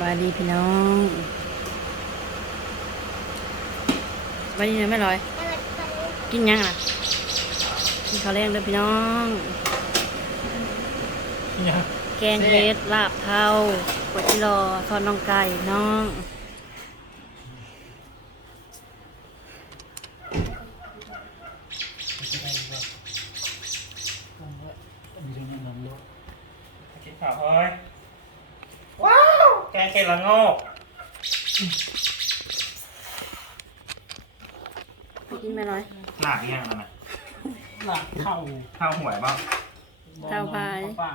บายดีพี่น้องสบายดีนะแม่ลอย กินยังอะกินข้าวแรงเด้อพี่น้องยังแกงเห็ดลาบเทาปวดจิรอทอดน้องไก่น้องคิดข่าวเฮ้ยว้าว แกงเค็ดละโงกกินแม่ลอยหลากยังนั่นน่ะหลักเข่าข้าวหวยบ้างเท่าพายป่า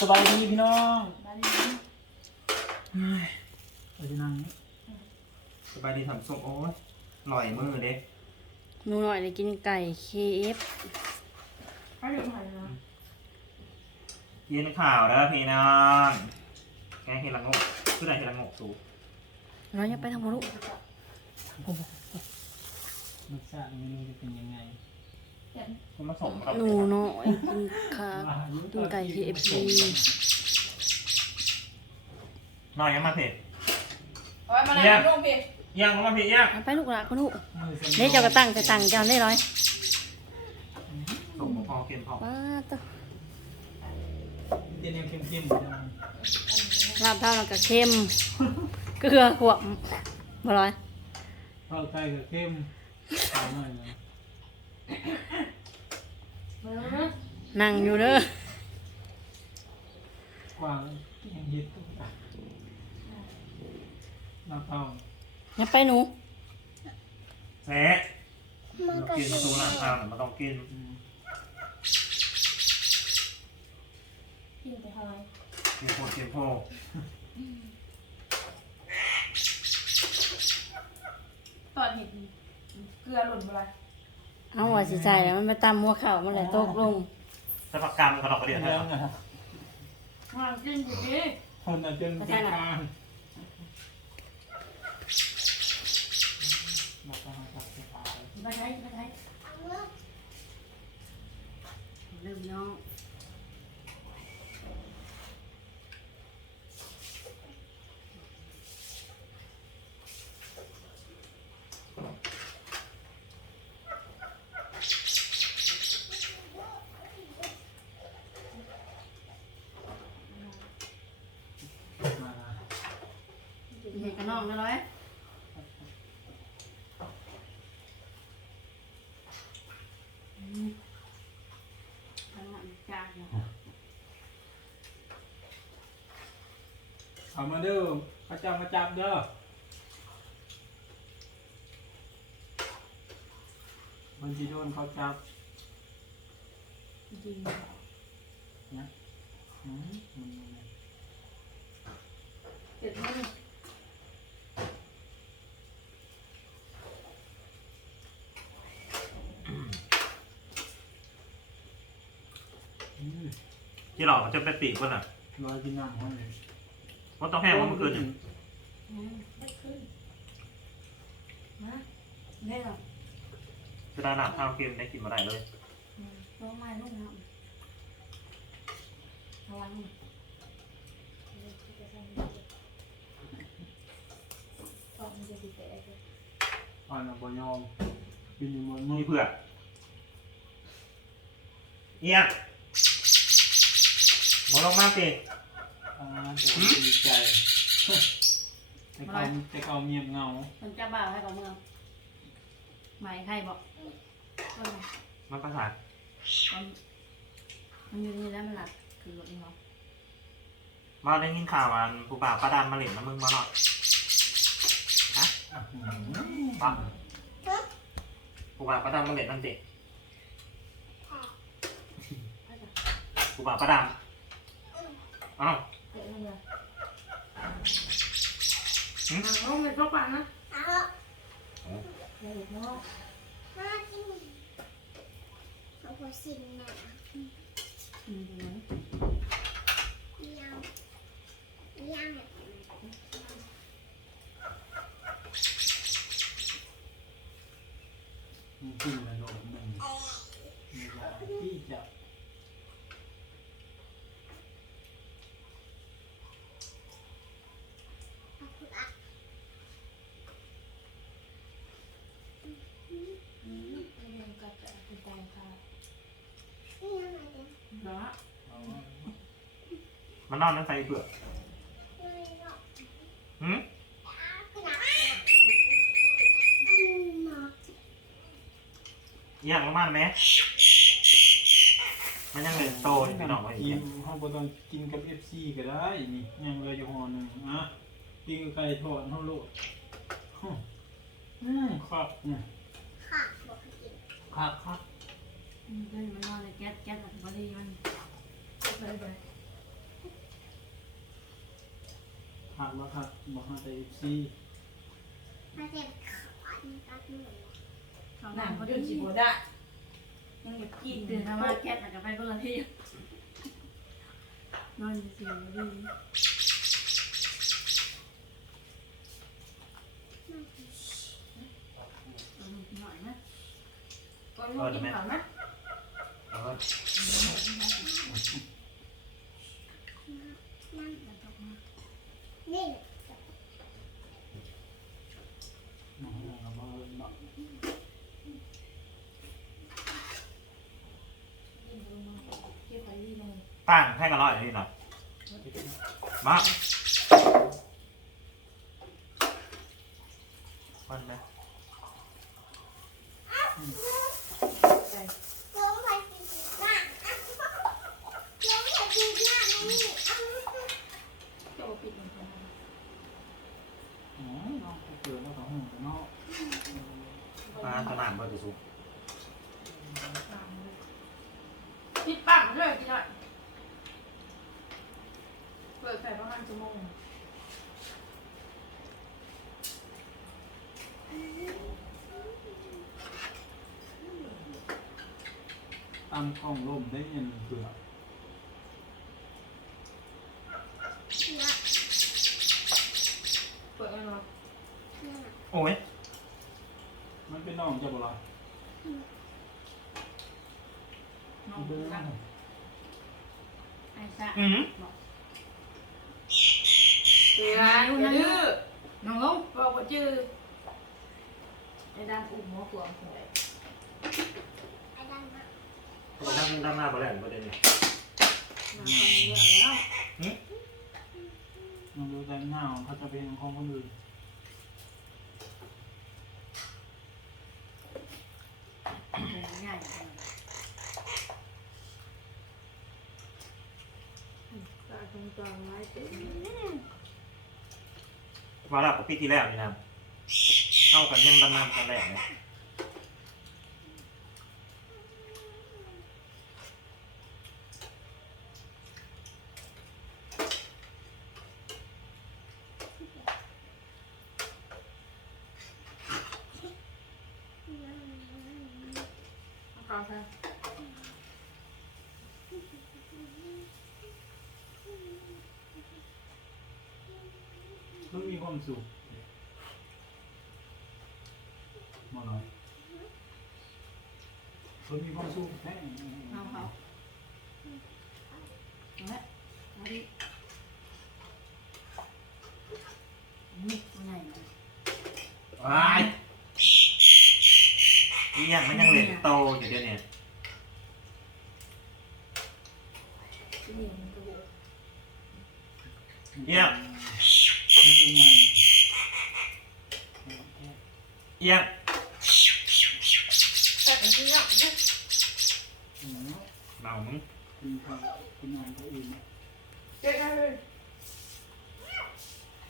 สบายดีพี่น้องเฮ้ยเราจะนั่งนี่สบายดีทำส้มโอ้ยลอยมือเด็กหนูหน่อยได้กินไก่เคฟยินข่าวแล้วพี่น้อง แกงเค็ดละโงกคืออะไรเค็ดละโงกสูงน้อยอยังไปทางบรุรสชาติเมนูจะเป็นยังไงคุณผสมกับหนูน้อยกินขากินไก่เคฟซีหน่อยยังมาเผ็ดเอาไว้มาแล้วลุงพี่ยังมาเผ็ดยังไปลูกหละคุณลูกมือสเด้เจ้ากระตั้งใส่ตังกันได้ร้อยสมพอเค็มพอว้าตัวเย็นยังเข้มๆอยู่นะ ลาบเท่าแล้วก็เค็มเกลือขวบมาร้อยเข้าใกล้กับเข้มเอาหน่อยนะนั่งอยู่เด้อกวางยังฮิตหน้าเต้าอย่าไปหนูแซ่เรากินสูงหลังข้าวเนี่ยมันต้องกินอืมกินไปทำไม เค็มโพดเค็มโพดตอนเห็นเกลือหล่นไปเลยเอาว่าสิใจแล้วมันไปตามหัวเข่ามันแหละตกลงจะประกันกระดอกกระเดียดให้แล้วเราไงห่างกินอยู่ดิคนอาจจะเป็นกลางมาตามกับสบายไปไหนไปไหนเริ่มน้อง มา เห็นกันน้ องนะร้อยทำงานจ้างเนาะเอามาเด้อพระเจ้ามาจับเด้อมันจีโดนเขาจับจริงนะอืมอืมเจ็ดมือ อืม ที่หลอกมันจะไปตีกันอะรอยกินน้ำเขาเลยมันต้องแห้งมันเมื่อคืนนี่ได้ขึ้นมาได้หรอเวลาหนักข้าวเค็มได้กินมาได้เลยลงมาลูกน้ำระวังอ่อนอะบ่ยอมบินอยู่บนมืมีอเผือกเอียง หมดลงมาสิอ่าเดี๋ยวดีใจแต่เขาแต่เขาเงียบเงามันจะบ่าวให้กับเมืองหมายใครบอกเออมันประสาทมันมันอยู่นี่แล้วมันหลับคือรถนี่เนาะมาได้ยินข่าวมันปูป่าป้าดำมาเล่นนะมึงมาหน่อยฮะป้าปูป่าป้าดำมาเล่นนั่นสิปูป่าป้าดำ อ้าวเจ็ดมือหึเอาไปก็ปันนะเดี๋ยวเนาะอืมดูไหม มันขึ้นมาโดนหนึ่งมียาที่จะ มันนอนนั่งใส่เปลือกหืมอยากลงมาไหมมันยังเลยโตอยู่พี่น้องไว้กิอีนกห้องบ่ต้องกินกับ FC ก็ได้ นี่ยังเหลยอยู่ห่อหนึงอะปิ้งไก่ทอดเฮาโลดฮึอืมครับอืมครับครับอืมเดินมานอนเลยแก๊สแก๊สพอดีมันไปไป ครับว่าครับบ่ฮาแต่ FC เขาหนันั่งงเขาเขาเดิเดินนสีสิบับวได้ยังแบบกิกินนตื่ตื่นนทำทำมามาแก๊สก็ไปคนละที่นอนอยู่เสียงดีเอาลูกหน่อยนะก็ลูกกินข้าวนะเอาไว้น้องก็บ่บ่ เก็บไว้ดีเลย ตั้งให้กันร้อยนี่หน่อยมามันไหมไปโตปิดเหมือนกันอ๋อน้องเกิดแล้วก็หูเนาะ มาขนาดเบอร์จะสุกปิดปังเลยกินหน่อยเปิดไฟประมาณชั่วโมงตั้งกล้องลมได้เงินเผื่อเปิดกันเนาะโอ้ยมั นเป็นน้องจะบ่ล่ะน้องเบิ่งตั้งไอ้ซ่าอืมเตือนอย่าดื้อน้องลงบอกว่าจื้อไอ้ดำอุ้มหัวขวางหัวเขาดังดังหน้าประเด็นประเด็นนี้น้องทำเยอะแล้วน้องดูใจหน้าเขาจะเป็นของคนอื่น ง่าย ตาตรงกลางไม้เต็มมาแล้วกับปีที่แล้วนี่นะเข้ากันยังดำน้ำกันแรกเลย เอาค่ะคือมีความสุขมาหน่อยคือมีความสุขแท้เอาเขาเอาละมาดินี่ตัวใหญ่เลย ว้ายอีหยังมันยังเหล็กโตอยู่เดี๋ยวนี้ นี่มันก็บอก เยี่ยม มันเป็นไง เยี่ยมแต่เป็นที่ยากนะอืมเรามึงคุณเขาคุณนอนเขาเองเจ๊กันเลย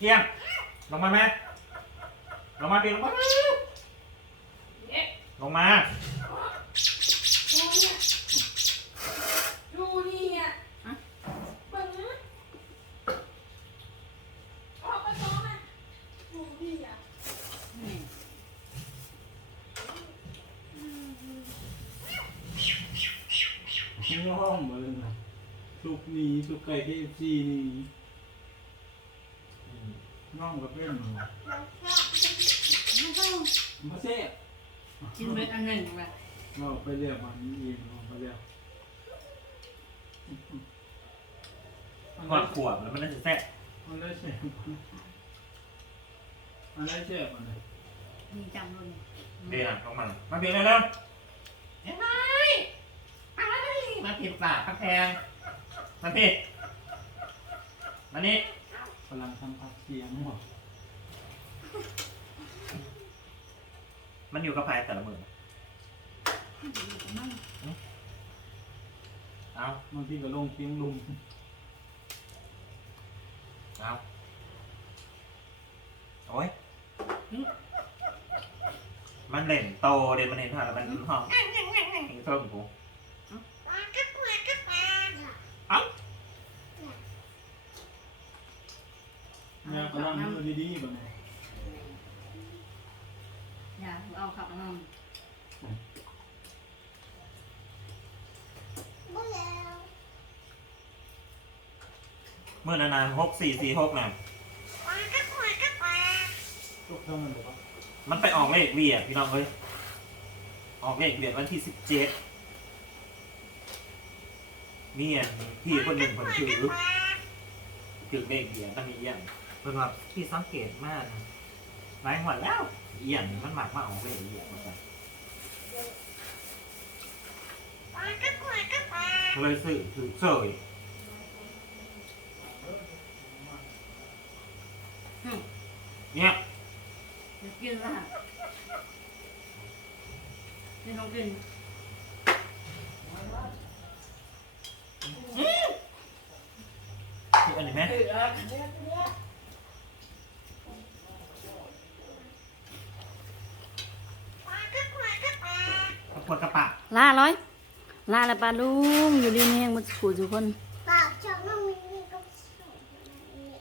เยี่ยงลงมาไหมลงมาดิลงมาลงมา ดูเนี่ยดูนี่อะเบิ่งนะออกมาซ้อมอะดูนี่อะ นี่ ย่องมาเลยนะสุ กนี้สุกไก่เคฟซีนี่ย่องกับเป็นหนูมาเซ่กินเม็ดอันหนึ่งแบบเราไปเรียกมันเองเราไปเรียกกอดขวบแล้วมันน่าจะแซ่บมันได้เจ็บมันได้เจ็บมันเลยมีจำเลยเบียร์ลงมามาเบียร์เร็วๆเห็นไหมมาผิดปากพักแพง มาผิดมานี่กำลังทำพักเสียงหมดมันอยู่กับใครแต่ละมือเอาบางทีก็ลงเพียงลุมเอาโอ้ยมันเล่นโตเดี๋ยวมันเห็นผ่านแล้วมันห้องเห็นเพิ่มกูเอ้า เนี่ยกำลังมือดีๆแบบนี้อย่าเอาขับน้ำเมื่อนานาหกสี่สี่หกนะตกเท่ามันหรือเปล่ามันไปออกเลขเวียดพี่น้องเอ้ยออกเลขเวียดวันที่สิบเจ็ดเมีอันพี่คนหนึ่งคนถือถือเลขเวียดตั้งนี้อย่าง เป็นว่าพี่สังเกตมากนะหลายหัวดแล้วเอียนมันหมักมาออกเลขเวียดมาจากเลยสื่อถือเสยเนี่ยจะกินละนี่ต้องกินคืออันนี้ไหม คือเออ ขอบคุณกระปะลาร้อย ลาละปลาลุงอยู่ดีนี่แห้งหมันขู่ทุกคนปากชอบน้องมินนี่ก็สวย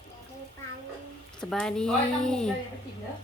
อย่าได้ปลาเลยสบายดี โอ้ยน้ำมูกจะไปกินเด้อ